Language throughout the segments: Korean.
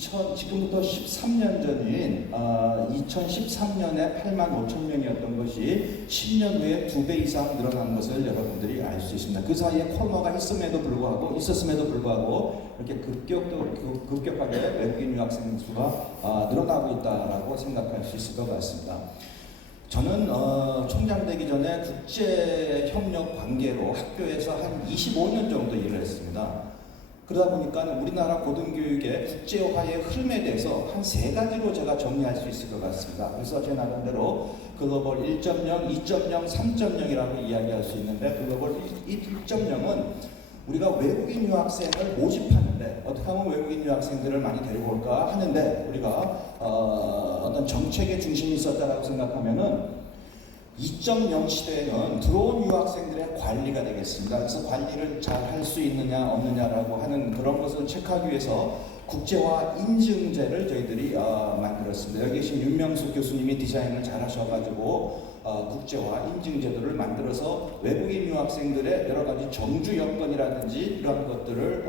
지금부터 13년 전인 2013년에 8만 5천 명이었던 것이 10년 후에 2배 이상 늘어난 것을 여러분들이 알 수 있습니다. 그 사이에 코로나가 있었음에도 불구하고 이렇게 급격하게 외국인 유학생 수가 늘어나고 있다라고 생각할 수 있을 것 같습니다. 저는 총장되기 전에 국제협력 관계로 학교에서 한 25년 정도 일을 했습니다. 그러다 보니까 우리나라 고등교육의 국제화의 흐름에 대해서 한 3가지로 제가 정리할 수 있을 것 같습니다. 그래서 제 나름대로 글로벌 1.0, 2.0, 3.0이라고 이야기할 수 있는데, 글로벌 1.0은 우리가 외국인 유학생을 모집하는데 어떻게 하면 외국인 유학생들을 많이 데리고 올까 하는데, 우리가 어떤 정책의 중심이 있었다라고 생각하면은 2.0 시대에는 들어온 유학생들의 관리가 되겠습니다. 그래서 관리를 잘 할 수 있느냐 없느냐라고 하는 그런 것을 체크하기 위해서 국제화 인증제를 저희들이 만들었습니다. 여기 계신 윤명숙 교수님이 디자인을 잘 하셔가지고 국제화 인증제도를 만들어서 외국인 유학생들의 여러 가지 정주 여건이라든지 이런 것들을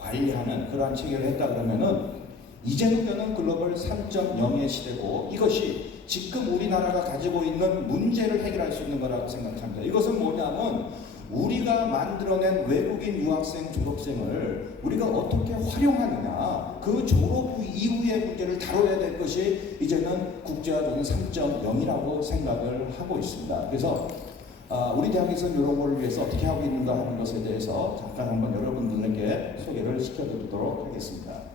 관리하는 그러한 체계를 했다 그러면은, 이제는 글로벌 3.0의 시대고, 이것이 지금 우리나라가 가지고 있는 문제를 해결할 수 있는 거라고 생각합니다. 이것은 뭐냐면, 우리가 만들어낸 외국인 유학생 졸업생을 우리가 어떻게 활용하느냐, 그 졸업 후 이후의 문제를 다뤄야 될 것이 이제는 국제화적인 3.0이라고 생각을 하고 있습니다. 그래서 우리 대학에서는 이런 걸 위해서 어떻게 하고 있는가 하는 것에 대해서 잠깐 한번 여러분들에게 소개를 시켜드리도록 하겠습니다.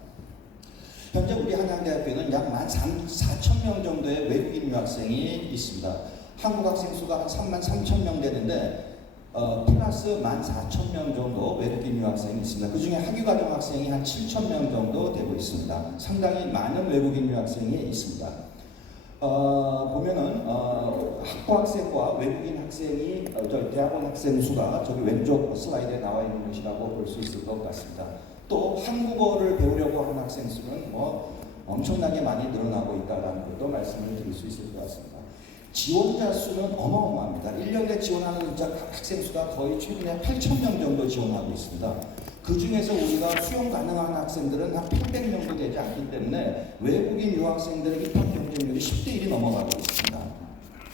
현재 우리 한양대학교에는 약 14,000명 정도의 외국인 유학생이 있습니다. 한국 학생 수가 한 33,000명 되는데 플러스 14,000명 정도 외국인 유학생이 있습니다. 그 중에 학위과정 학생이 한 7,000명 정도 되고 있습니다. 상당히 많은 외국인 유학생이 있습니다. 보면은 학부 학생과 외국인 학생이 대학원 학생 수가 저기 왼쪽 슬라이드에 나와 있는 것이라고 볼 수 있을 것 같습니다. 또 한국어를 배우려고 하는 학생 수는 엄청나게 많이 늘어나고 있다는 것도 말씀을 드릴 수 있을 것 같습니다. 지원자 수는 어마어마합니다. 1년에 지원하는 학생 수가 거의 최근에 8,000명 정도 지원하고 있습니다. 그 중에서 우리가 수용 가능한 학생들은 한 800명도 되지 않기 때문에 외국인 유학생들의 입학 경쟁률이 10대 1이 넘어가고 있습니다.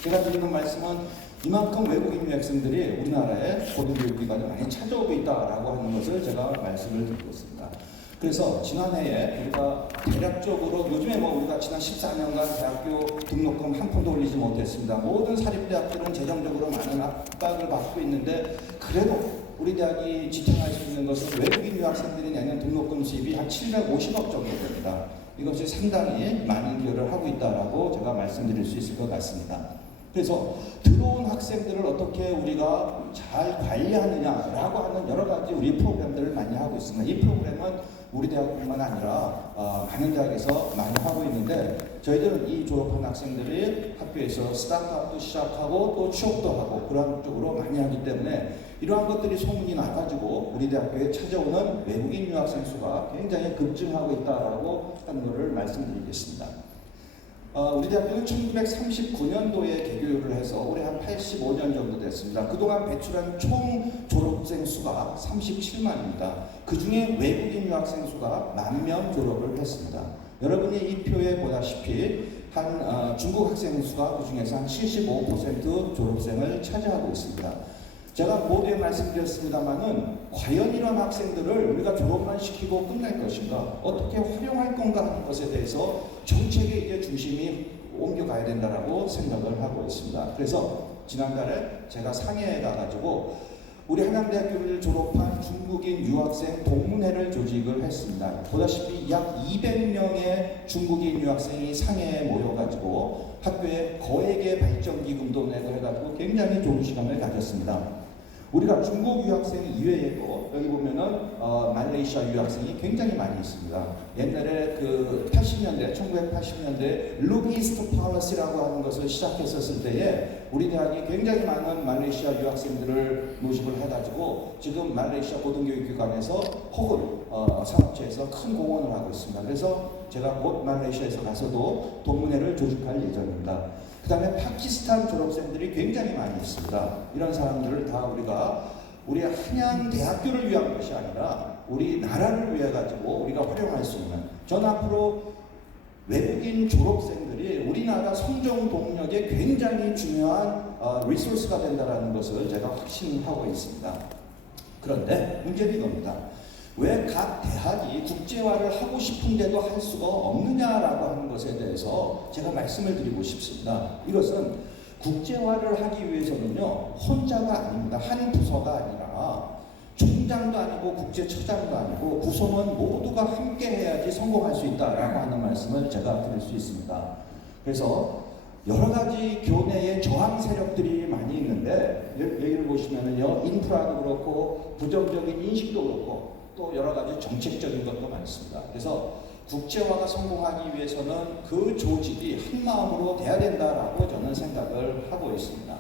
제가 드리는 말씀은 이만큼 외국인 유학생들이 우리나라의 고등교육기관에 많이 찾아오고 있다라고 하는 것을 제가 말씀을 드리고 있습니다. 그래서 지난해에 우리가 대략적으로 요즘에 우리가 지난 14년간 대학교 등록금 한 푼도 올리지 못했습니다. 모든 사립대학들은 재정적으로 많은 압박을 받고 있는데, 그래도 우리 대학이 지탱할 수 있는 것은 외국인 유학생들이 내는 등록금 수입이 한 750억 정도 됩니다. 이것이 상당히 많은 기여를 하고 있다라고 제가 말씀드릴 수 있을 것 같습니다. 그래서 들어온 학생들을 어떻게 우리가 잘 관리하느냐라고 하는 여러 가지 우리 프로그램들을 많이 하고 있습니다. 이 프로그램은 우리 대학뿐만 아니라 많은 대학에서 많이 하고 있는데, 저희들은 이 졸업한 학생들이 학교에서 스타트업도 시작하고 또 취업도 하고 그런 쪽으로 많이 하기 때문에, 이러한 것들이 소문이 나가지고 우리 대학교에 찾아오는 외국인 유학생 수가 굉장히 급증하고 있다라고 하는 것을 말씀드리겠습니다. 우리 대학교는 1939년도에 개교를 해서 올해 한 85년 정도 됐습니다. 그동안 배출한 총 졸업생 수가 37만입니다. 그 중에 외국인 유학생 수가 10,000명 졸업을 했습니다. 여러분이 이 표에 보다시피 중국 학생 수가 그 중에서 한 75% 졸업생을 차지하고 있습니다. 제가 모두에 말씀드렸습니다만은, 과연 이런 학생들을 우리가 졸업만 시키고 끝날 것인가, 어떻게 활용할 건가 하는 것에 대해서 정책의 이제 중심이 옮겨가야 된다라고 생각을 하고 있습니다. 그래서 지난달에 제가 상해에 가가지고 우리 한양대학교를 졸업한 중국인 유학생 동문회를 조직을 했습니다. 보다시피 약 200명의 중국인 유학생이 상해에 모여가지고 학교에 거액의 발전기금도 내고 해가지고 굉장히 좋은 시간을 가졌습니다. 우리가 중국 유학생 이외에도 여기 보면은 말레이시아 유학생이 굉장히 많이 있습니다. 옛날에 1980년대 Look East Policy라고 하는 것을 시작했었을 때에 우리 대학이 굉장히 많은 말레이시아 유학생들을 모집을 해가지고 지금 말레이시아 고등교육기관에서 혹은 산업체에서 큰 공헌을 하고 있습니다. 그래서 제가 곧 말레이시아에서 가서도 동문회를 조직할 예정입니다. 그 다음에 파키스탄 졸업생들이 굉장히 많이 있습니다. 이런 사람들을 다 우리 한양대학교를 위한 것이 아니라 우리나라를 위해 가지고 우리가 활용할 수 있는, 전 앞으로 외국인 졸업생들이 우리나라 성장 동력에 굉장히 중요한 리소스가 된다는 것을 제가 확신하고 있습니다. 그런데 문제는 이겁니다. 왜 각 대학이 국제화를 하고 싶은데도 할 수가 없느냐라고 하는 것에 대해서 제가 말씀을 드리고 싶습니다. 이것은 국제화를 하기 위해서는요, 혼자가 아닙니다. 한 부서가 아니라 총장도 아니고 국제처장도 아니고 구성원 모두가 함께 해야지 성공할 수 있다라고 하는 말씀을 제가 드릴 수 있습니다. 그래서 여러 가지 교내에 저항 세력들이 많이 있는데, 여기를 보시면은요, 인프라도 그렇고 부정적인 인식도 그렇고 또 여러 가지 정책적인 것도 많습니다. 그래서 국제화가 성공하기 위해서는 그 조직이 한 마음으로 돼야 된다라고 저는 생각을 하고 있습니다.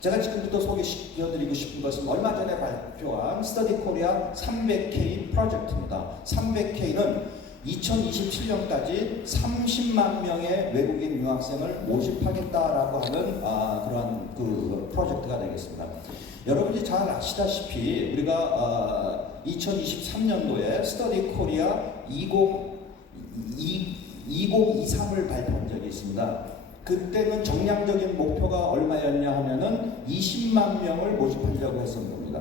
제가 지금부터 소개시켜드리고 싶은 것은 얼마 전에 발표한 스터디 코리아 300K 프로젝트입니다. 300K는 2027년까지 30만 명의 외국인 유학생을 모집하겠다라고 하는 그러한 그 프로젝트가 되겠습니다. 여러분이 잘 아시다시피 우리가 2023년도에 스터디 코리아 2023을 발표한 적이 있습니다. 그때는 정량적인 목표가 얼마였냐 하면은 20만 명을 모집하려고 했던 겁니다.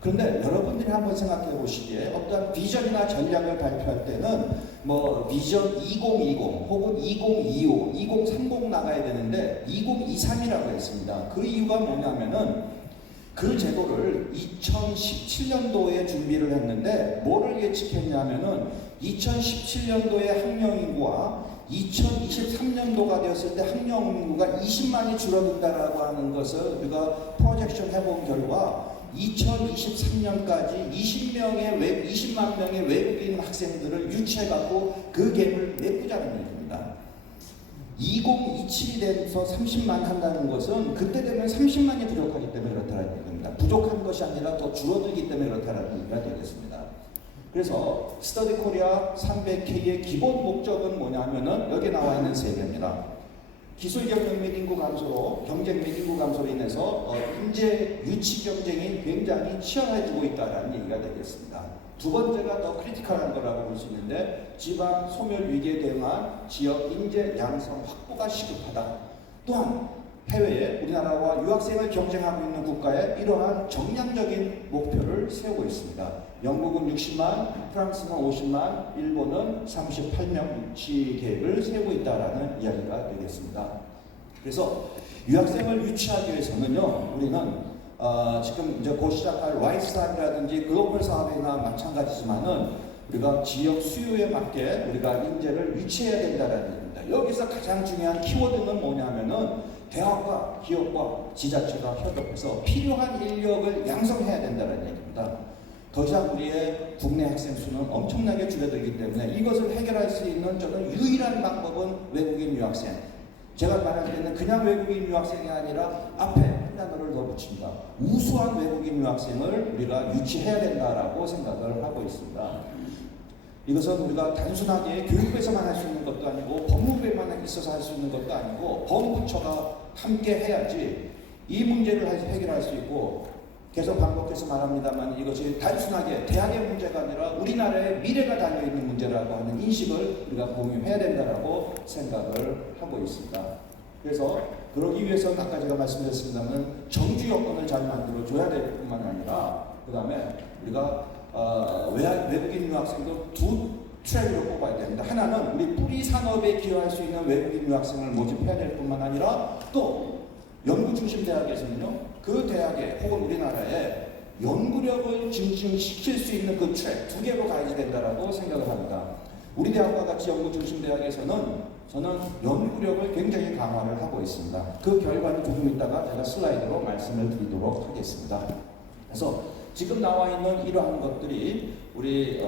그런데 여러분들이 한번 생각해 보시기에 어떤 비전이나 전략을 발표할 때는 뭐 비전 2020 혹은 2025, 2030 나가야 되는데 2023이라고 했습니다. 그 이유가 뭐냐면은 그 제도를 2017년도에 준비를 했는데 뭐를 예측했냐면은 2017년도에 학령 인구와 2023년도가 되었을 때 학령 인구가 20만이 줄어든다라고 하는 것을 우리가 프로젝션 해본 결과 2023년까지 20만 명의 외국인 학생들을 유치해갖고 그 갭을 메꾸자는 얘기입니다. 2027이 돼서 30만 한다는 것은 그때 되면 30만이 부족하기 때문에 그렇다는 얘기입니다. 부족한 것이 아니라 더 줄어들기 때문에 그렇다는 얘기가 되겠습니다. 그래서 스터디 코리아 300K의 기본 목적은 뭐냐면은 여기 나와 있는 세 개입니다. 기술 경쟁 및 인구 감소로, 경쟁 및 인구 감소로 인해서 인재 유치 경쟁이 굉장히 치열해지고 있다는 얘기가 되겠습니다. 두 번째가 더 크리티컬한 거라고 볼 수 있는데, 지방 소멸 위기에 대응한 지역 인재 양성 확보가 시급하다. 또한 해외에 우리나라와 유학생을 경쟁하고 있는 국가에 이러한 정량적인 목표를 세우고 있습니다. 영국은 60만, 프랑스는 50만, 일본은 38명 유치 계획을 세우고 있다라는 이야기가 되겠습니다. 그래서 유학생을 유치하기 위해서는요, 우리는 지금 이제 곧 시작할 와이스탑이라든지 글로벌 사업이나 마찬가지지만은 우리가 지역 수요에 맞게 우리가 인재를 유치해야 된다는 얘기입니다. 여기서 가장 중요한 키워드는 뭐냐면은 대학과 기업과 지자체가 협업해서 필요한 인력을 양성해야 된다는 얘기입니다. 더 이상 우리의 국내 학생 수는 엄청나게 줄어들기 때문에 이것을 해결할 수 있는 저는 유일한 방법은 외국인 유학생. 제가 말할 때는 그냥 외국인 유학생이 아니라 앞에 한 단어를 더 붙입니다. 우수한 외국인 유학생을 우리가 유치해야 된다라고 생각을 하고 있습니다. 이것은 우리가 단순하게 교육부에서만 할 수 있는 것도 아니고 법무부에만 있어서 할 수 있는 것도 아니고 법무부처가 함께 해야지 이 문제를 해결할 수 있고, 계속 반복해서 말합니다만 이것이 단순하게 대학의 문제가 아니라 우리나라의 미래가 달려있는 문제라고 하는 인식을 우리가 공유해야 된다고 생각을 하고 있습니다. 그래서 그러기 위해서는 아까 제가 말씀드렸습니다만 정주 여건을 잘 만들어줘야 될 뿐만 아니라 그 다음에 우리가 외국인 유학생도 두 트랙으로 뽑아야 됩니다. 하나는 우리 뿌리 산업에 기여할 수 있는 외국인 유학생을 모집해야 될 뿐만 아니라 또 연구 중심 대학에서는요, 그 대학에 혹은 우리나라에 연구력을 증진시킬 수 있는 그 트랙 두 개로 가야 된다라고 생각을 합니다. 우리 대학과 같이 연구 중심 대학에서는 저는 연구력을 굉장히 강화를 하고 있습니다. 그 결과는 조금 있다가 제가 슬라이드로 말씀을 드리도록 하겠습니다. 그래서 지금 나와 있는 이러한 것들이 우리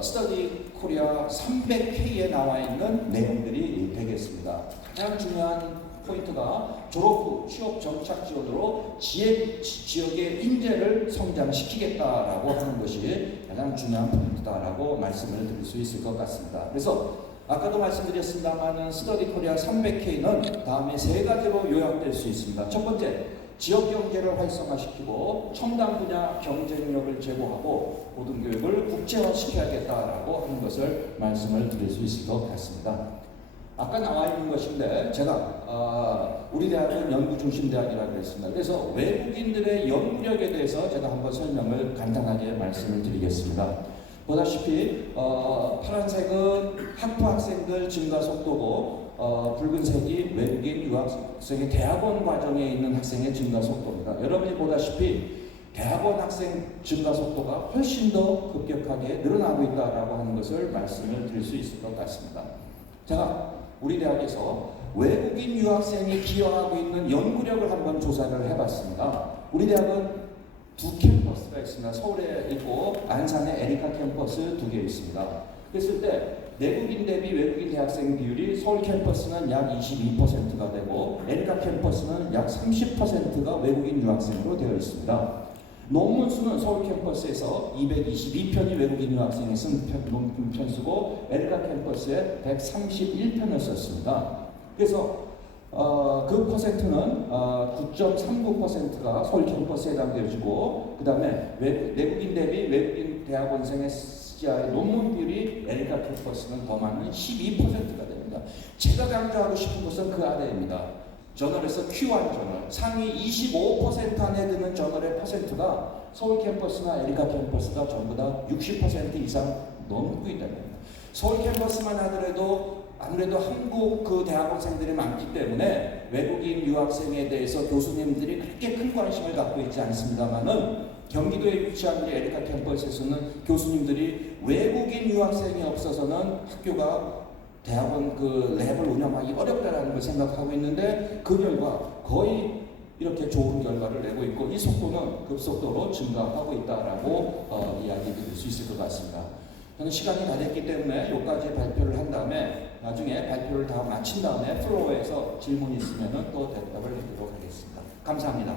스터디 코리아 300K에 나와 있는 내용들이 되겠습니다. 가장 중요한 포인트가 졸업 후 취업 정착 지원으로 지역의 인재를 성장시키겠다라고 하는 것이 가장 중요한 포인트다라고 말씀을 드릴 수 있을 것 같습니다. 그래서 아까도 말씀드렸습니다만 스터디 코리아 300K는 다음에 세 가지로 요약될 수 있습니다. 첫 번째, 지역 경제를 활성화시키고 첨단 분야 경쟁력을 제고하고 고등교육을 국제화시켜야겠다라고 하는 것을 말씀을 드릴 수 있을 것 같습니다. 아까 나와 있는 것인데 제가 우리 대학은 연구 중심 대학이라고 했습니다. 그래서 외국인들의 연구력에 대해서 제가 한번 설명을 간단하게 말씀을 드리겠습니다. 보다시피 파란색은 학부 학생들 증가 속도고 붉은색이 외국인 유학생의 대학원 과정에 있는 학생의 증가 속도입니다. 여러분이 보다시피 대학원 학생 증가 속도가 훨씬 더 급격하게 늘어나고 있다라고 하는 것을 말씀을 드릴 수 있을 것 같습니다. 제가 우리 대학에서 외국인 유학생이 기여하고 있는 연구력을 한번 조사를 해봤습니다. 우리 대학은 두 캠퍼스가 있습니다. 서울에 있고 안산에 에리카 캠퍼스 2개 있습니다. 그랬을 때 내국인 대비 외국인 대학생 비율이 서울 캠퍼스는 약 22%가 되고 에리카 캠퍼스는 약 30%가 외국인 유학생으로 되어 있습니다. 논문 수는 서울 캠퍼스에서 222편이 외국인 유학생이 쓴 논문 편수고 에리카 캠퍼스에 131편을 썼습니다. 그래서 그 퍼센트는 9.39%가 서울 캠퍼스에 해당되어지고 그 다음에 내국인 대비 외국인 대학원생의 논문 비율이 에리카 캠퍼스는 더 많은 12%가 됩니다. 제가 강조하고 싶은 것은 그 아래입니다. 저널에서 Q1 저널, 상위 25% 안에 드는 저널의 퍼센트가 서울 캠퍼스나 에리카 캠퍼스가 전부 다 60% 이상 넘고 있다는 겁니다. 서울 캠퍼스만 하더라도 아무래도 한국 그 대학원생들이 많기 때문에 외국인 유학생에 대해서 교수님들이 그렇게 큰 관심을 갖고 있지 않습니다만은 경기도에 위치한 우리 에리카 캠퍼스에서는 교수님들이 외국인 유학생이 없어서는 학교가 대학원 그 랩을 운영하기 어렵다라는 걸 생각하고 있는데 그 결과 거의 이렇게 좋은 결과를 내고 있고 이 속도는 급속도로 증가하고 있다라고 이야기 드릴 수 있을 것 같습니다. 저는 시간이 다 됐기 때문에 여기까지 발표를 한 다음에 나중에 발표를 다 마친 다음에 플로어에서 질문이 있으면 또 대답을 해드리도록 하겠습니다. 감사합니다.